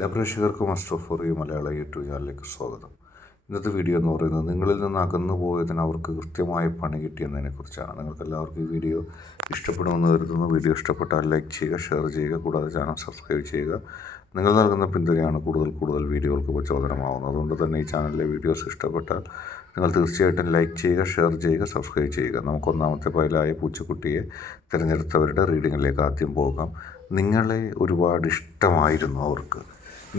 എല്ലാ പ്രേക്ഷകർക്കും master of for you Malayala YouTube ചാനലിലേക്ക് സ്വാഗതം. ഇന്നത്തെ വീഡിയോ എന്ന് പറയുന്നത് നിങ്ങളിൽ നിന്ന് അകന്നു പോയതിന് അവർക്ക് കൃത്യമായ പണി കിട്ടിയെന്നതിനെക്കുറിച്ചാണ്. നിങ്ങൾക്ക് എല്ലാവർക്കും ഈ വീഡിയോ ഇഷ്ടപ്പെടുമെന്ന് കരുതുന്നു. വീഡിയോ ഇഷ്ടപ്പെട്ടാൽ ലൈക്ക് ചെയ്യുക, ഷെയർ ചെയ്യുക, കൂടാതെ ചാനൽ സബ്സ്ക്രൈബ് ചെയ്യുക. നിങ്ങൾ നൽകുന്ന പിന്തുണയാണ് കൂടുതൽ വീഡിയോകൾക്ക് പ്രചോദനമാവുന്നത്. അതുകൊണ്ട് തന്നെ ഈ ചാനലിലെ വീഡിയോസ് ഇഷ്ടപ്പെട്ടാൽ നിങ്ങൾ തീർച്ചയായിട്ടും ലൈക്ക് ചെയ്യുക, ഷെയർ ചെയ്യുക, സബ്സ്ക്രൈബ് ചെയ്യുക. നമുക്ക് ഒന്നാമത്തെ ഫയലായ പൂച്ചക്കുട്ടിയെ തിരഞ്ഞെടുത്തവരുടെ റീഡിങ്ങിലേക്ക് ആദ്യം പോകാം. നിങ്ങളെ ഒരുപാട് ഇഷ്ടമായിരുന്നു അവർക്ക്.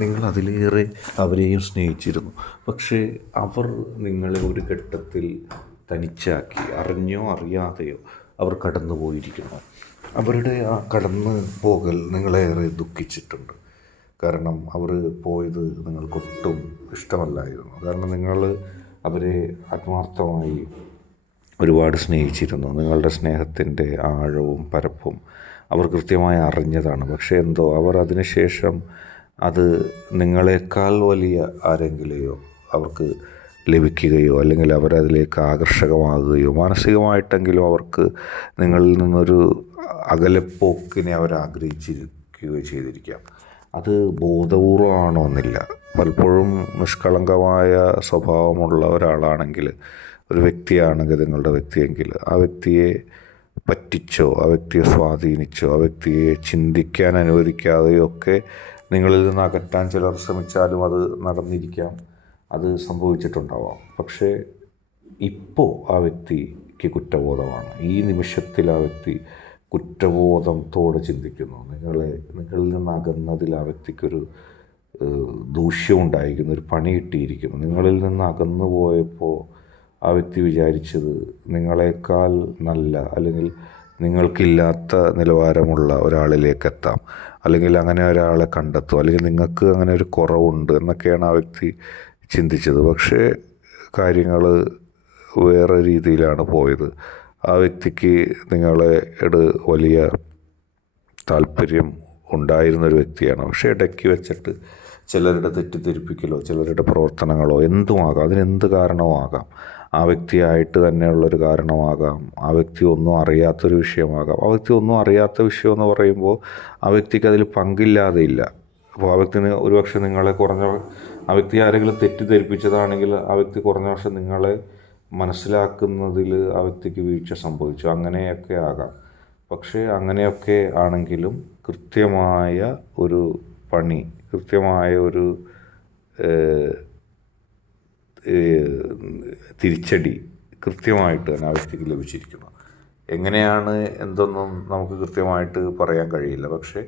നിങ്ങൾ അതിലേറെ അവരെയും സ്നേഹിച്ചിരുന്നു. പക്ഷേ അവർ നിങ്ങളെ ഒരു ഘട്ടത്തിൽ തനിച്ചാക്കി. അറിഞ്ഞോ അറിയാതെയോ അവർ കടന്നു പോയിരിക്കുന്നു. അവരുടെ ആ കടന്നു പോകൽ നിങ്ങളേറെ ദുഃഖിച്ചിട്ടുണ്ട്. കാരണം അവർ പോയത് നിങ്ങൾക്കൊട്ടും ഇഷ്ടമല്ലായിരുന്നു. കാരണം നിങ്ങൾ അവരെ ആത്മാർത്ഥമായി ഒരുപാട് സ്നേഹിച്ചിരുന്നു. നിങ്ങളുടെ സ്നേഹത്തിൻ്റെ ആഴവും പരപ്പും അവർ കൃത്യമായി അറിഞ്ഞതാണ്. പക്ഷേ എന്തോ അവർ അതിനുശേഷം അത് നിങ്ങളെക്കാൾ വലിയ ആരെങ്കിലെയോ അവർക്ക് ലഭിക്കുകയോ അല്ലെങ്കിൽ അവരതിലേക്ക് ആകർഷകമാകുകയോ മാനസികമായിട്ടെങ്കിലും അവർക്ക് നിങ്ങളിൽ നിന്നൊരു അകലെപ്പോക്കിനെ അവർ ആഗ്രഹിച്ചിരിക്കുകയോ ചെയ്തിരിക്കാം. അത് ബോധപൂർവമാണോ എന്നില്ല. പലപ്പോഴും നിഷ്കളങ്കമായ സ്വഭാവമുള്ള ഒരാളാണെങ്കിൽ, ഒരു വ്യക്തിയാണെങ്കിൽ, നിങ്ങളുടെ വ്യക്തിയെങ്കിൽ ആ വ്യക്തിയെ പറ്റിച്ചോ ആ വ്യക്തിയെ സ്വാധീനിച്ചോ ആ വ്യക്തിയെ ചിന്തിക്കാൻ അനുവദിക്കാതെയോ ഒക്കെ നിങ്ങളിൽ നിന്ന് അകറ്റാൻ ചിലർ ശ്രമിച്ചാലും അത് നടന്നിരിക്കാം, അത് സംഭവിച്ചിട്ടുണ്ടാവാം. പക്ഷേ ഇപ്പോൾ ആ വ്യക്തിക്ക് കുറ്റബോധമാണ്. ഈ നിമിഷത്തിൽ ആ വ്യക്തി കുറ്റബോധത്തോടെ ചിന്തിക്കുന്നു. നിങ്ങളിൽ നിന്ന് അകന്നതിൽ ആ വ്യക്തിക്കൊരു ദൂഷ്യമുണ്ടായിരിക്കുന്നു, ഒരു പണി കിട്ടിയിരിക്കുന്നു. നിങ്ങളിൽ നിന്ന് അകന്നു പോയപ്പോൾ ആ വ്യക്തി വിചാരിച്ചത് നിങ്ങളെക്കാൾ നല്ല അല്ലെങ്കിൽ നിങ്ങൾക്കില്ലാത്ത നിലവാരമുള്ള ഒരാളിലേക്ക് എത്താം, അല്ലെങ്കിൽ അങ്ങനെ ഒരാളെ കണ്ടെത്തും, അല്ലെങ്കിൽ നിങ്ങൾക്ക് അങ്ങനെ ഒരു കുറവുണ്ട് എന്നൊക്കെയാണ് ആ വ്യക്തി ചിന്തിച്ചത്. പക്ഷേ കാര്യങ്ങൾ വേറെ രീതിയിലാണ് പോയത്. ആ വ്യക്തിക്ക് നിങ്ങളോട് വലിയ താല്പര്യം ഉണ്ടായിരുന്നൊരു വ്യക്തിയാണ്. പക്ഷേ ഇടയ്ക്ക് വെച്ചിട്ട് ചിലരുടെ തെറ്റിദ്ധരിപ്പിക്കലോ ചിലരുടെ പ്രവർത്തനങ്ങളോ എന്തുമാകാം, അതിനെന്ത് കാരണവുമാകാം. ആ വ്യക്തിയായിട്ട് തന്നെയുള്ളൊരു കാരണമാകാം, ആ വ്യക്തി ഒന്നും അറിയാത്തൊരു വിഷയമാകാം. ആ വ്യക്തി ഒന്നും അറിയാത്ത വിഷയം എന്ന് പറയുമ്പോൾ ആ വ്യക്തിക്ക് അതിൽ പങ്കില്ലാതെ ഇല്ല. അപ്പോൾ ആ വ്യക്തി ഒരുപക്ഷെ നിങ്ങളെ ആ വ്യക്തി ആരെങ്കിലും തെറ്റിദ്ധരിപ്പിച്ചതാണെങ്കിൽ ആ വ്യക്തി കുറഞ്ഞ പക്ഷെ നിങ്ങളെ മനസ്സിലാക്കുന്നതിൽ ആ വ്യക്തിക്ക് വീഴ്ച സംഭവിച്ചു, അങ്ങനെയൊക്കെ ആകാം. പക്ഷേ അങ്ങനെയൊക്കെ ആണെങ്കിലും കൃത്യമായ ഒരു പണി, കൃത്യമായ ഒരു തിരിച്ചടി കൃത്യമായിട്ട് തന്നെ ആ വ്യക്തിക്ക് ലഭിച്ചിരിക്കുന്നു. എങ്ങനെയാണ് എന്തൊന്നും നമുക്ക് കൃത്യമായിട്ട് പറയാൻ കഴിയില്ല. പക്ഷേ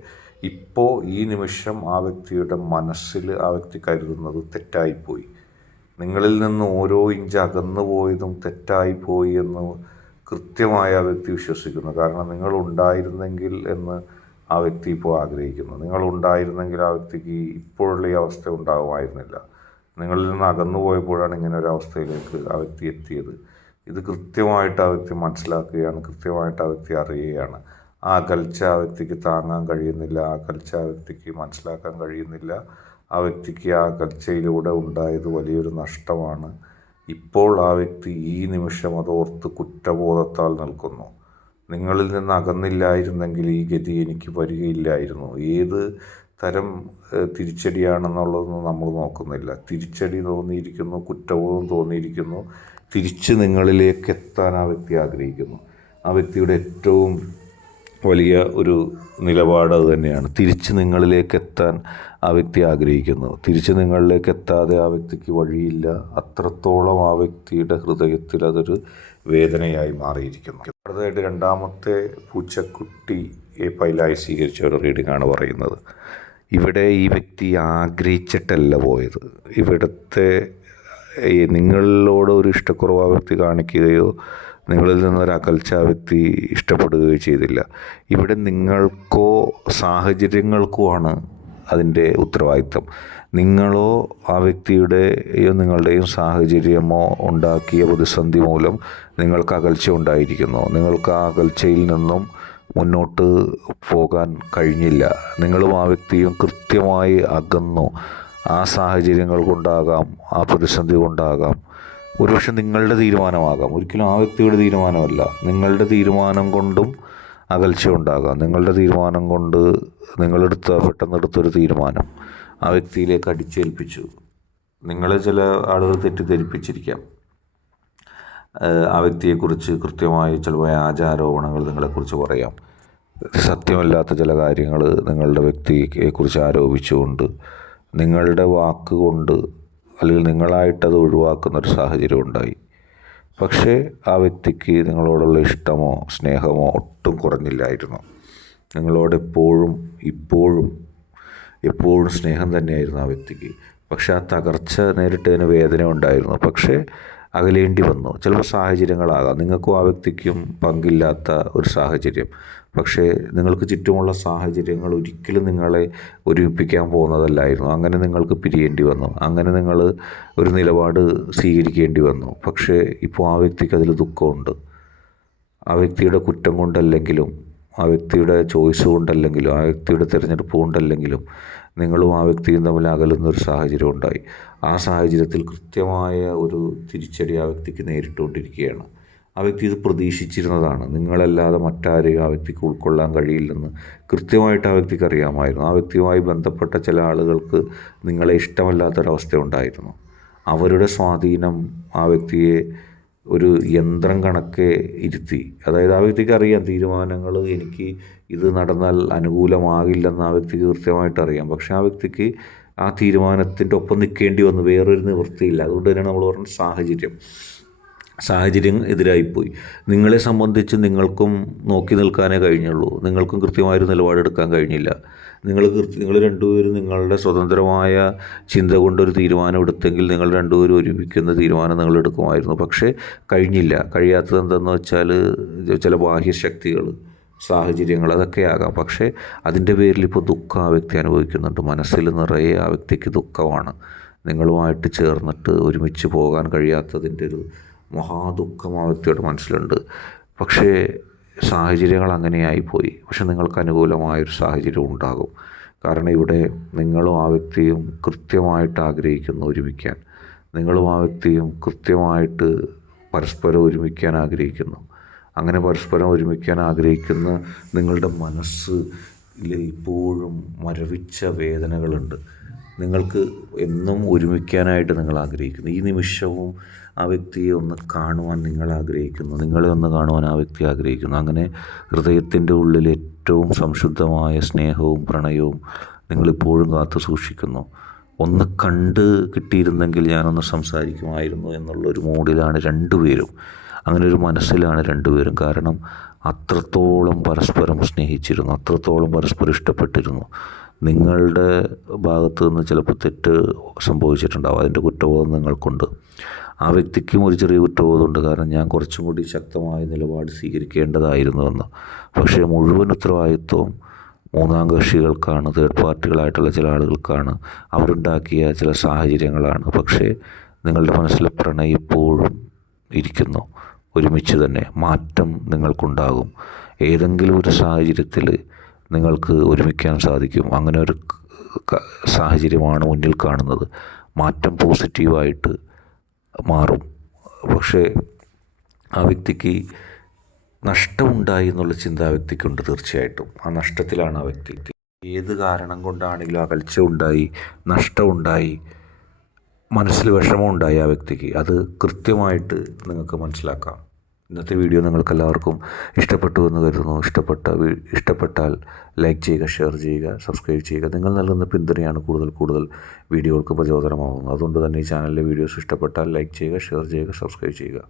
ഇപ്പോൾ ഈ നിമിഷം ആ വ്യക്തിയുടെ മനസ്സിൽ ആ വ്യക്തി കരുതുന്നത് തെറ്റായിപ്പോയി. നിങ്ങളിൽ നിന്ന് ഓരോ ഇഞ്ച് അകന്നു പോയതും തെറ്റായിപ്പോയി എന്ന് കൃത്യമായി ആ വ്യക്തി വിശ്വസിക്കുന്നു. കാരണം നിങ്ങളുണ്ടായിരുന്നെങ്കിൽ എന്ന് ആ വ്യക്തി ഇപ്പോൾ ആഗ്രഹിക്കുന്നു. നിങ്ങളുണ്ടായിരുന്നെങ്കിൽ ആ വ്യക്തിക്ക് ഇപ്പോഴുള്ള ഈ അവസ്ഥ ഉണ്ടാകുമായിരുന്നില്ല. നിങ്ങളിൽ നിന്ന് അകന്നു പോയപ്പോഴാണ് ഇങ്ങനെ ഒരു അവസ്ഥയിലേക്ക് ആ വ്യക്തി എത്തിയത്. ഇത് കൃത്യമായിട്ട് ആ വ്യക്തി മനസ്സിലാക്കുകയാണ്, കൃത്യമായിട്ട് ആ വ്യക്തി അറിയുകയാണ്. ആ അകൽച്ച ആ വ്യക്തിക്ക് താങ്ങാൻ കഴിയുന്നില്ല, ആ അകൽച്ച ആ വ്യക്തിക്ക് മനസ്സിലാക്കാൻ കഴിയുന്നില്ല. ആ വ്യക്തിക്ക് ആ അകൽച്ചയിലൂടെ ഉണ്ടായത് വലിയൊരു നഷ്ടമാണ്. ഇപ്പോൾ ആ വ്യക്തി ഈ നിമിഷം അതോർത്ത് കുറ്റബോധത്താൽ നിൽക്കുന്നു. നിങ്ങളിൽ നിന്ന് അകന്നില്ലായിരുന്നെങ്കിൽ ഈ ഗതി എനിക്ക് വരികയില്ലായിരുന്നു. ഏത് തരം തിരിച്ചടിയാണെന്നുള്ളതൊന്നും നമ്മൾ നോക്കുന്നില്ല. തിരിച്ചടി തോന്നിയിരിക്കുന്നു, കുറ്റബോധം തോന്നിയിരിക്കുന്നു. തിരിച്ച് നിങ്ങളിലേക്ക് എത്താൻ ആ വ്യക്തി ആഗ്രഹിക്കുന്നു. ആ വ്യക്തിയുടെ ഏറ്റവും വലിയ ഒരു നിലപാട് അത് തന്നെയാണ്. തിരിച്ച് നിങ്ങളിലേക്ക് എത്താൻ ആ വ്യക്തി ആഗ്രഹിക്കുന്നു. തിരിച്ച് നിങ്ങളിലേക്ക് എത്താതെ ആ വ്യക്തിക്ക് വഴിയില്ല. അത്രത്തോളം ആ വ്യക്തിയുടെ ഹൃദയത്തിൽ അതൊരു വേദനയായി മാറിയിരിക്കുന്നു. അടുത്തതായിട്ട് രണ്ടാമത്തെ പൂച്ചക്കുട്ടിയെ ഫയലായി സ്വീകരിച്ച ഒരു റീഡിങ്ങാണ് പറയുന്നത്. ഇവിടെ ഈ വ്യക്തി ആഗ്രഹിച്ചിട്ടല്ല പോയത്. ഇവിടുത്തെ നിങ്ങളോട് ഒരു ഇഷ്ടക്കുറവ് ആ വ്യക്തി കാണിക്കുകയോ നിങ്ങളിൽ നിന്നൊരു അകൽച്ച ആ വ്യക്തി ഇഷ്ടപ്പെടുകയോ ചെയ്തില്ല. ഇവിടെ നിങ്ങൾക്കോ സാഹചര്യങ്ങൾക്കുമാണ് അതിൻ്റെ ഉത്തരവാദിത്തം. നിങ്ങളോ ആ വ്യക്തിയുടെയോ നിങ്ങളുടെയും സാഹചര്യമോ ഉണ്ടാക്കിയ പ്രതിസന്ധി മൂലം നിങ്ങൾക്ക് അകൽച്ച ഉണ്ടായിരിക്കുന്നു. നിങ്ങൾക്ക് ആ അകൽച്ചയിൽ നിന്നും മുന്നോട്ട് പോകാൻ കഴിഞ്ഞില്ല. നിങ്ങളും ആ വ്യക്തിയും കൃത്യമായി അകന്നു. ആ സാഹചര്യങ്ങൾ കൊണ്ടാകാം, ആ പ്രതിസന്ധി കൊണ്ടാകാം, ഒരുപക്ഷെ നിങ്ങളുടെ തീരുമാനമാകാം, ഒരിക്കലും ആ വ്യക്തിയുടെ തീരുമാനമല്ല. നിങ്ങളുടെ തീരുമാനം കൊണ്ടും അകൽച്ച ഉണ്ടാകാം. നിങ്ങളുടെ തീരുമാനം കൊണ്ട് പെട്ടെന്നെടുത്തൊരു തീരുമാനം, ആ വ്യക്തിയിലേക്ക് അടിച്ചേൽപ്പിച്ചു. നിങ്ങളെ ചില ആളുകൾ തെറ്റിദ്ധരിപ്പിച്ചിരിക്കാം. ആ വ്യക്തിയെക്കുറിച്ച് കൃത്യമായി ചില വ്യാജാരോപണങ്ങൾ നിങ്ങളെക്കുറിച്ച് പറയാം. സത്യമല്ലാത്ത ചില കാര്യങ്ങൾ നിങ്ങളുടെ വ്യക്തിയെക്കുറിച്ച് ആരോപിച്ചുകൊണ്ട് നിങ്ങളുടെ വാക്കുകൊണ്ട് അല്ലെങ്കിൽ നിങ്ങളായിട്ടത് ഒഴിവാക്കുന്നൊരു സാഹചര്യം ഉണ്ടായി. പക്ഷേ ആ വ്യക്തിക്ക് നിങ്ങളോടുള്ള ഇഷ്ടമോ സ്നേഹമോ ഒട്ടും കുറഞ്ഞില്ലായിരുന്നു. നിങ്ങളോട് എപ്പോഴും സ്നേഹം തന്നെയായിരുന്നു ആ വ്യക്തിക്ക്. പക്ഷേ ആ തകർച്ച നേരിട്ടതിന് വേദന ഉണ്ടായിരുന്നു. പക്ഷേ അകലേണ്ടി വന്നു. ചിലപ്പോൾ സാഹചര്യങ്ങളാകാം, നിങ്ങൾക്കും ആ വ്യക്തിക്കും പങ്കില്ലാത്ത ഒരു സാഹചര്യം. പക്ഷേ നിങ്ങൾക്ക് ചുറ്റുമുള്ള സാഹചര്യങ്ങൾ ഒരിക്കലും നിങ്ങളെ ഒരുമിപ്പിക്കാൻ പോകുന്നതല്ലായിരുന്നു. അങ്ങനെ നിങ്ങൾക്ക് പിരിയേണ്ടി വന്നു. അങ്ങനെ നിങ്ങൾ ഒരു നിലപാട് സ്വീകരിക്കേണ്ടി വന്നു. പക്ഷേ ഇപ്പോൾ ആ വ്യക്തിക്ക് അതിൽ ദുഃഖമുണ്ട്. ആ വ്യക്തിയുടെ കുറ്റം കൊണ്ടല്ലെങ്കിലും, ആ വ്യക്തിയുടെ ചോയ്സ് കൊണ്ടല്ലെങ്കിലും, ആ വ്യക്തിയുടെ തിരഞ്ഞെടുപ്പ് കൊണ്ടല്ലെങ്കിലും നിങ്ങളും ആ വ്യക്തിയും തമ്മിൽ അകലുന്നൊരു സാഹചര്യം ഉണ്ടായി. ആ സാഹചര്യത്തിൽ കൃത്യമായ ഒരു തിരിച്ചടി ആ വ്യക്തിക്ക് നേരിട്ടുകൊണ്ടിരിക്കുകയാണ്. ആ വ്യക്തി ഇത് പ്രതീക്ഷിച്ചിരുന്നതാണ്. നിങ്ങളല്ലാതെ മറ്റാരെയും ആ വ്യക്തിക്ക് ഉൾക്കൊള്ളാൻ കഴിയില്ലെന്ന് കൃത്യമായിട്ട് ആ വ്യക്തിക്ക് അറിയാമായിരുന്നു. ആ വ്യക്തിയുമായി ബന്ധപ്പെട്ട ചില ആളുകൾക്ക് നിങ്ങളെ ഇഷ്ടമല്ലാത്തൊരവസ്ഥ ഉണ്ടായിരുന്നു. അവരുടെ സ്വാധീനം ആ വ്യക്തിയെ ഒരു യന്ത്രം കണക്കെ ഇരുത്തി. അതായത് ആ വ്യക്തിക്ക് അറിയാം തീരുമാനങ്ങൾ എനിക്ക് ഇത് നടന്നാൽ അനുകൂലമാകില്ലെന്ന് ആ വ്യക്തിക്ക് കൃത്യമായിട്ട് അറിയാം. പക്ഷേ ആ വ്യക്തിക്ക് ആ തീരുമാനത്തിൻ്റെ ഒപ്പം നിൽക്കേണ്ടി വന്നു. വേറൊരു നിവൃത്തിയില്ല. അതുകൊണ്ട് തന്നെയാണ് നമ്മൾ പറഞ്ഞ സാഹചര്യം എതിരായിപ്പോയി. നിങ്ങളെ സംബന്ധിച്ച് നിങ്ങൾക്കും നോക്കി നിൽക്കാനേ കഴിഞ്ഞുള്ളൂ. നിങ്ങൾക്കും കൃത്യമായൊരു നിലപാടെടുക്കാൻ കഴിഞ്ഞില്ല. നിങ്ങൾ രണ്ടുപേരും നിങ്ങളുടെ സ്വതന്ത്രമായ ചിന്ത കൊണ്ടൊരു തീരുമാനം എടുത്തെങ്കിൽ നിങ്ങൾ രണ്ടുപേരും ഒരുമിക്കുന്ന തീരുമാനം നിങ്ങൾ എടുക്കുമായിരുന്നു. പക്ഷേ കഴിഞ്ഞില്ല. കഴിയാത്തത് എന്തെന്ന് വെച്ചാൽ ചില ബാഹ്യശക്തികൾ, സാഹചര്യങ്ങൾ, അതൊക്കെ ആകാം. പക്ഷേ അതിൻ്റെ പേരിൽ ഇപ്പോൾ ദുഃഖം ആ വ്യക്തി അനുഭവിക്കുന്നുണ്ട്. മനസ്സിൽ നിറയെ ആ വ്യക്തിക്ക് ദുഃഖമാണ്. നിങ്ങളുമായിട്ട് ചേർന്നിട്ട് ഒരുമിച്ച് പോകാൻ കഴിയാത്തതിൻ്റെ ഒരു മഹാദുഃഖം ആ വ്യക്തിയുടെ മനസ്സിലുണ്ട്. പക്ഷേ സാഹചര്യങ്ങൾ അങ്ങനെയായിപ്പോയി. പക്ഷെ നിങ്ങൾക്ക് അനുകൂലമായൊരു സാഹചര്യം ഉണ്ടാകും. കാരണം ഇവിടെ നിങ്ങളും ആ വ്യക്തിയും കൃത്യമായിട്ട് ആഗ്രഹിക്കുന്നു ഒരുമിക്കാൻ. നിങ്ങളും ആ വ്യക്തിയും കൃത്യമായിട്ട് പരസ്പരം ഒരുമിക്കാൻ ആഗ്രഹിക്കുന്നു. അങ്ങനെ പരസ്പരം ഒരുമിക്കാൻ ആഗ്രഹിക്കുന്ന നിങ്ങളുടെ മനസ്സിൽ ഇപ്പോഴും മരവിച്ച വേദനകളുണ്ട്. നിങ്ങൾക്ക് എന്നും ഒരുമിക്കാനായിട്ട് നിങ്ങൾ ആഗ്രഹിക്കുന്നു. ഈ നിമിഷവും ആ വ്യക്തിയെ ഒന്ന് കാണുവാൻ നിങ്ങൾ ആഗ്രഹിക്കുന്നു. നിങ്ങളെ ഒന്ന് കാണുവാൻ ആ വ്യക്തി ആഗ്രഹിക്കുന്നു. അങ്ങനെ ഹൃദയത്തിൻ്റെ ഉള്ളിൽ ഏറ്റവും സംശുദ്ധമായ സ്നേഹവും പ്രണയവും നിങ്ങളിപ്പോഴും കാത്തു സൂക്ഷിക്കുന്നു. ഒന്ന് കണ്ട് കിട്ടിയിരുന്നെങ്കിൽ ഞാനൊന്ന് സംസാരിക്കുമായിരുന്നു എന്നുള്ളൊരു മൂഡിലാണ് രണ്ടുപേരും. അങ്ങനെ ഒരു മനസ്സിലാണ് രണ്ടുപേരും. കാരണം അത്രത്തോളം പരസ്പരം സ്നേഹിച്ചിരുന്നു, അത്രത്തോളം പരസ്പരം ഇഷ്ടപ്പെട്ടിരുന്നു. നിങ്ങളുടെ ഭാഗത്ത് നിന്ന് ചിലപ്പോൾ തെറ്റ് സംഭവിച്ചിട്ടുണ്ടാവും. അതിൻ്റെ കുറ്റബോധം നിങ്ങൾക്കുണ്ട്. ആ വ്യക്തിക്കും ഒരു ചെറിയ കുറ്റബോധമുണ്ട്. കാരണം ഞാൻ കുറച്ചും കൂടി ശക്തമായ നിലപാട് സ്വീകരിക്കേണ്ടതായിരുന്നുവെന്ന്. പക്ഷേ മുഴുവൻ ഉത്തരവാദിത്വവും മൂന്നാം കക്ഷികൾക്കാണ്, തേർഡ് പാർട്ടികളായിട്ടുള്ള ചില ആളുകൾക്കാണ്. അവരുണ്ടാക്കിയ ചില സാഹചര്യങ്ങളാണ്. പക്ഷേ നിങ്ങളുടെ മനസ്സിലെ പ്രണയം ഇപ്പോഴും ഇരിക്കുന്നു. ഒരുമിച്ച് തന്നെ മാറ്റം നിങ്ങൾക്കുണ്ടാകും. ഏതെങ്കിലും ഒരു സാഹചര്യത്തിൽ നിങ്ങൾക്ക് ഒരുമിക്കാൻ സാധിക്കും. അങ്ങനെ ഒരു സാഹചര്യമാണ് മുന്നിൽ കാണുന്നത്. മാറ്റം പോസിറ്റീവായിട്ട് മാറും. പക്ഷേ ആ വ്യക്തിക്ക് നഷ്ടമുണ്ടായി എന്നുള്ള ചിന്ത ആ വ്യക്തിക്കുണ്ട്. തീർച്ചയായിട്ടും ആ നഷ്ടത്തിലാണ് ആ വ്യക്തി. ഏത് കാരണം കൊണ്ടാണെങ്കിലും അകൽച്ച ഉണ്ടായി, നഷ്ടമുണ്ടായി, മനസ്സിൽ വിഷമമുണ്ടായി ആ വ്യക്തിക്ക്, അത് കൃത്യമായിട്ട് നിങ്ങൾക്ക് മനസ്സിലാക്കാം. ഇന്നത്തെ വീഡിയോ നിങ്ങൾക്കെല്ലാവർക്കും ഇഷ്ടപ്പെട്ടു എന്ന് കരുതുന്നു. ഇഷ്ടപ്പെട്ടാൽ ലൈക്ക് ചെയ്യുക, ഷെയർ ചെയ്യുക, സബ്സ്ക്രൈബ് ചെയ്യുക. നിങ്ങൾ നൽകുന്ന പിന്തുണയാണ് കൂടുതൽ വീഡിയോകൾക്ക് പ്രചോദനമാകുന്നത്. അതുകൊണ്ട് തന്നെ ഈ ചാനലിലെ വീഡിയോസ് ഇഷ്ടപ്പെട്ടാൽ ലൈക്ക് ചെയ്യുക, ഷെയർ ചെയ്യുക, സബ്സ്ക്രൈബ് ചെയ്യുക.